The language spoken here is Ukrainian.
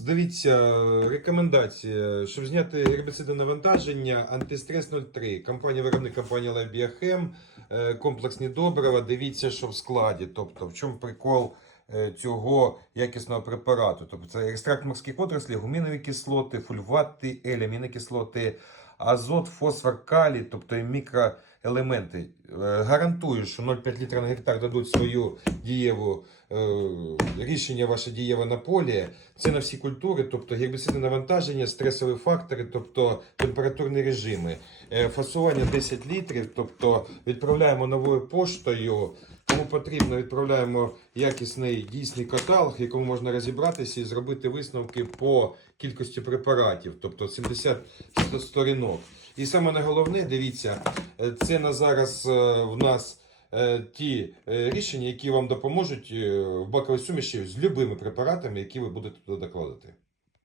Дивіться, рекомендація, щоб зняти гербіциди навантаження, антистрес 03. Компанія виробник компанія е, комплексні добрива. Дивіться, що в складі. Тобто, в чому прикол е, цього якісного препарату. Тобто, це екстракт морських отраслів, гумінові кислоти, фульвати, елямінокислоти, азот, фосфор, калій, тобто і мікроелементи. Е, Гарантую, що 0,5 літра на гектар дадуть свою дієву е, рішення ваше дієве на полі. Це на всі культури, тобто гербіцидне навантаження, стресові фактори, тобто температурні режими. Е, Фасування 10 літрів, тобто відправляємо новою поштою. Кому потрібно, відправляємо якісний дійсний каталог, в якому можна розібратися і зробити висновки по кількості препаратів, тобто 70 сторінок. І саме найголовне, дивіться, е, це на зараз е, в нас е, ті рішення, які вам допоможуть в баковій суміші з любими препаратами, які ви будете туди докладати.